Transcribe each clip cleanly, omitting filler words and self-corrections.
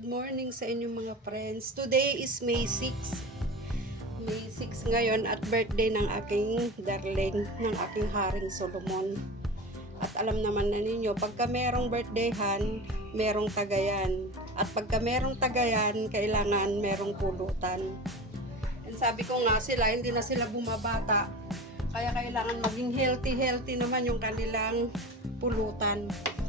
Good morning sa inyong mga friends. Today is May 6. May 6 ngayon at birthday ng aking darling, ng aking Haring Solomon. At alam naman na ninyo, pagka merong birthdayhan, merong tagayan. At pagka merong tagayan, kailangan merong pulutan. And sabi ko nga sila, hindi na sila bumabata. Kaya kailangan maging healthy naman yung kanilang pulutan.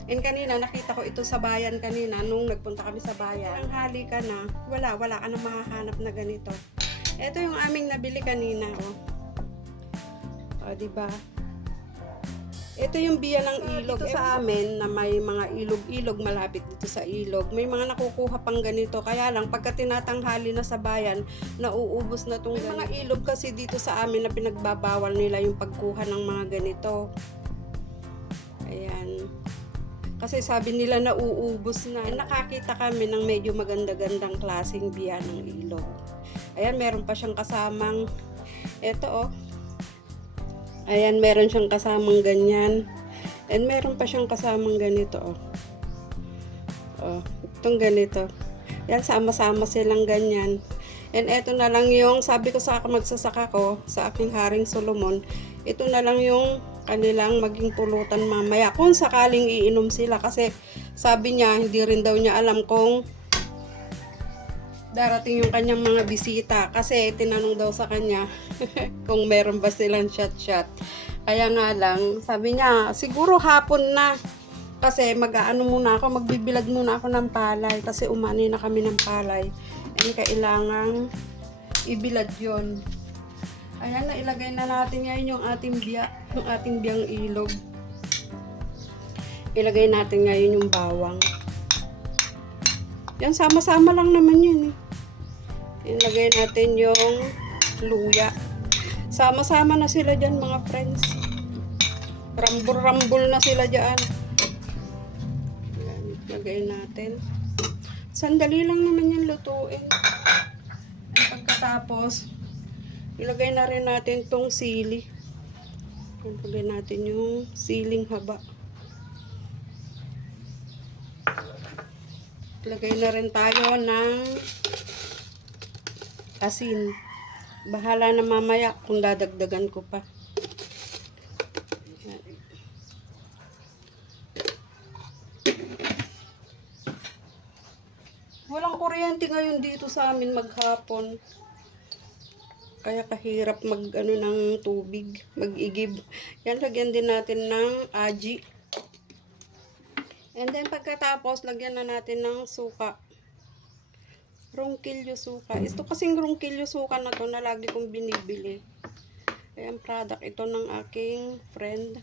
And kanina, nakita ko ito sa bayan kanina, nung nagpunta kami sa bayan. Ang hali ka na, wala ka na mahahanap na ganito. Ito yung aming nabili kanina, oh. O, diba? Ito yung biya ng ilog. Ito sa amin, na may mga ilog-ilog malapit dito sa ilog. May mga nakukuha pang ganito. Kaya lang, pagka tinatanghali na sa bayan, nauubos na tong ganito. May mga ilog kasi dito sa amin na pinagbabawal nila yung pagkuha ng mga ganito. Ayan. Kasi sabi nila nauubos na. Nakakita kami ng medyo maganda-gandang klaseng biya ng ilog. Ayan, meron pa siyang kasamang, eto oh. Ayan, meron siyang kasamang ganyan. And meron pa siyang kasamang ganito oh. Oh, itong ganito. Yan, sama-sama silang ganyan. And eto na lang yung, sabi ko sa magsasaka ko, sa aking Haring Solomon, ito na lang yung kanilang maging pulutan mamaya kung sakaling iinom sila, kasi sabi niya hindi rin daw niya alam kung darating yung kanyang mga bisita, kasi tinanong daw sa kanya kung meron ba silang shot. Kaya nga lang sabi niya siguro hapon na, kasi magbibilad muna ako ng palay, kasi umani na kami ng palay and kailangang ibilad yon. Ayan, nailagay na natin ngayon yung ating biya, yung ating biyang ilog. Ilagay natin ngayon yung bawang. Yan, sama-sama lang naman yun eh. Ilagay natin yung luya. Sama-sama na sila dyan mga friends. Rambol-rambol na sila dyan. Ayan, ilagay natin. Sandali lang naman yung lutuin. Pagkatapos, ilagay na rin natin tong sili. Ilagay natin yung siling haba. Ilagay na rin tayo ng asin. Bahala na mamaya kung dadagdagan ko pa. Walang kuryente ngayon dito sa amin maghapon. Kaya kahirap ng tubig, mag-igib. Yan, lagyan din natin ng aji. And then pagkatapos, lagyan na natin ng suka. Rongkilyo suka. Ito kasing rongkilyo suka na to na lagi kong binibili. Ayan, product ito ng aking friend.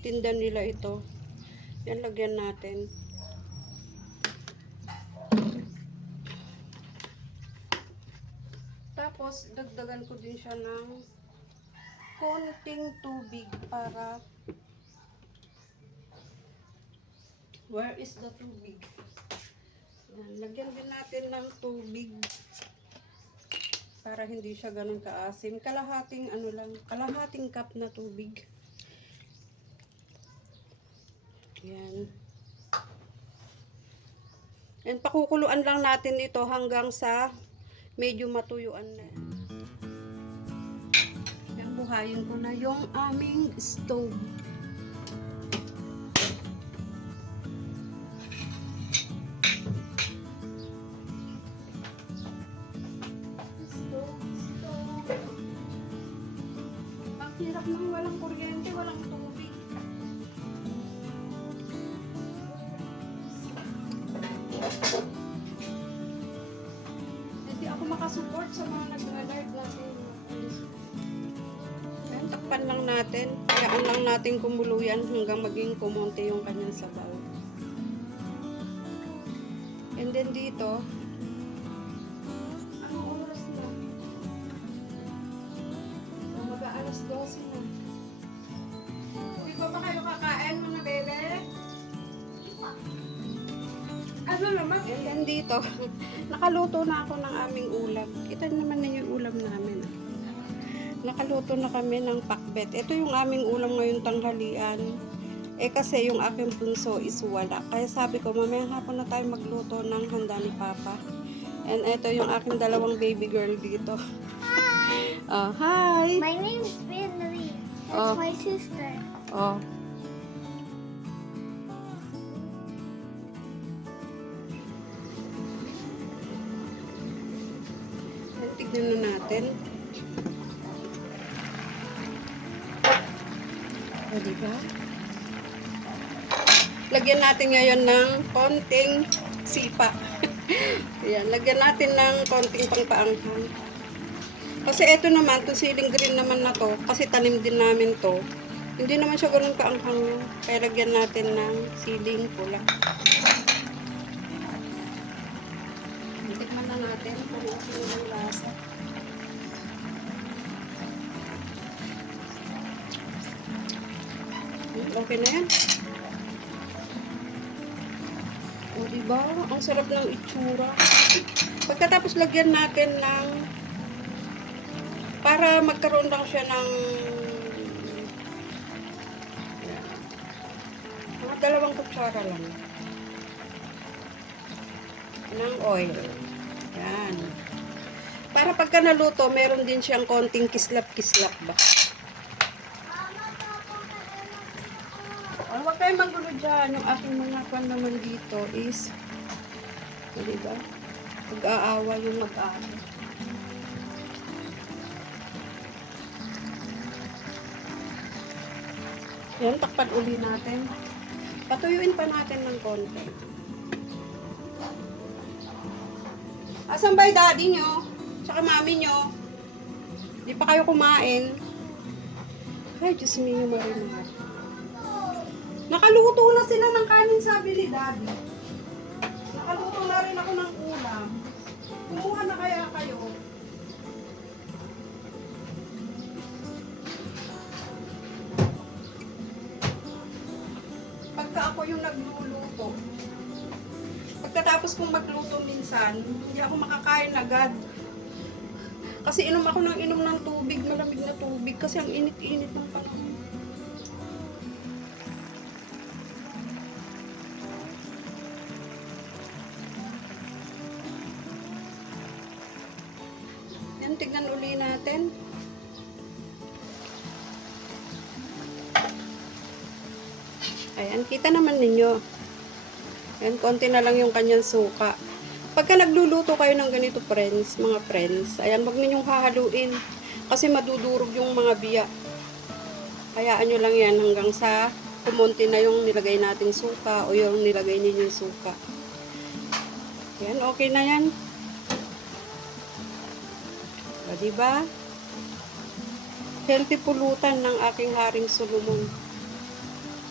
Tinda nila ito. Yan, lagyan natin. Tapos, dagdagan ko din siya ng konting tubig para... Where is the tubig? Yan, lagyan din natin ng tubig para hindi siya ganun kaasim. Kalahating cup na tubig. Yan. And pakukuluan lang natin ito hanggang sa medyo matuyuan na. Yan, buhayin ko na yung aming stove. Ang hirap nang walang kuryente, walang tubig. Hindi ako makasupport sa mga nag-alert natin. Ayan, takpan lang natin. Kayaan lang natin kumuluyan hanggang maging kumonte yung kanyang sabaw. And then dito, anong oras na? Mag-aalas 12 na. Uy, pa kayo kakain mga bebe? Ano naman? Ayan dito. Nakaluto na ako ng aming ulam. Kita naman ninyo yung ulam namin. Nakaluto na kami ng pakbet. Ito yung aming ulam ngayong tanghalian. Eh kasi yung aking bunso is wala. Kaya sabi ko, mamayang hapon na tayo magluto ng handa ni Papa. And ito yung aking dalawang baby girl dito. Hi. Oh, hi! My name is Valerie. That's Oh. my sister. Oh. Tignan na natin. O, diba? Lagyan natin ngayon ng konting sipa. Ayan, lagyan natin ng konting pangpaanghang. Kasi ito naman, itong siling green naman na to, kasi tanim din namin to. Hindi naman siya ganun kaanghang yun. Kaya lagyan natin ng siling pula. Tikman na natin kung okay na yung lasa. Okay na yan. O, diba? Ang sarap ng itsura. Pagkatapos lagyan natin ng para magkaroon lang siya ng mga 2 kutsara lang ng oil. Yan. Para pagka naluto, meron din siyang konting kislap-kislap ba? Huwag kayong magulo dyan. Yung aking mga kwan naman dito is, diba? Mag-aawa yung mag-aawa. Yan, takpan uli natin. Patuyuin pa natin ng konti. Asan ba yung daddy nyo? Tsaka mami nyo? Di pa kayo kumain? Ay, Diyos mio, marimar. Nakaluto na sila ng kanin, sabi ni daddy. Nakaluto na rin ako ng ulam. Kumuha na kaya kayo? Pagka ako yung nagluluto, pagkatapos kong magluto minsan, hindi ako makakain agad. Kasi inom ako ng inom ng tubig, malamig na tubig, kasi ang init-init ng panahon. Yan, tignan uli natin. Ayan, kita naman ninyo. Ayan, konti na lang yung kanyang suka. Pagka nagluluto kayo ng ganito, friends, mga friends, ayan, wag ninyong hahaluin. Kasi madudurog yung mga biya. Hayaan nyo lang yan hanggang sa kumonti na yung nilagay nating suka o yung nilagay ninyong suka. Ayan, okay na yan. O, diba? Healthy pulutan ng aking Haring Solomon.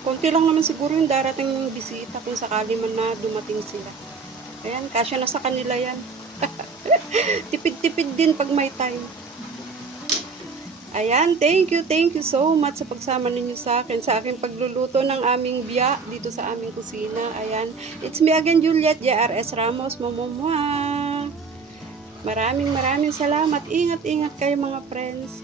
Konti lang naman siguro yung darating yung bisita kung sakali man na dumating sila. Ayan, kasya na sa kanila yan. Tipid-tipid din pag may time. Ayan, thank you so much sa pagsama ninyo sa akin, sa aking pagluluto ng aming biya dito sa aming kusina. Ayan, it's me again, Juliet JRS Ramos, Momomwa. Maraming salamat. Ingat kayo mga friends.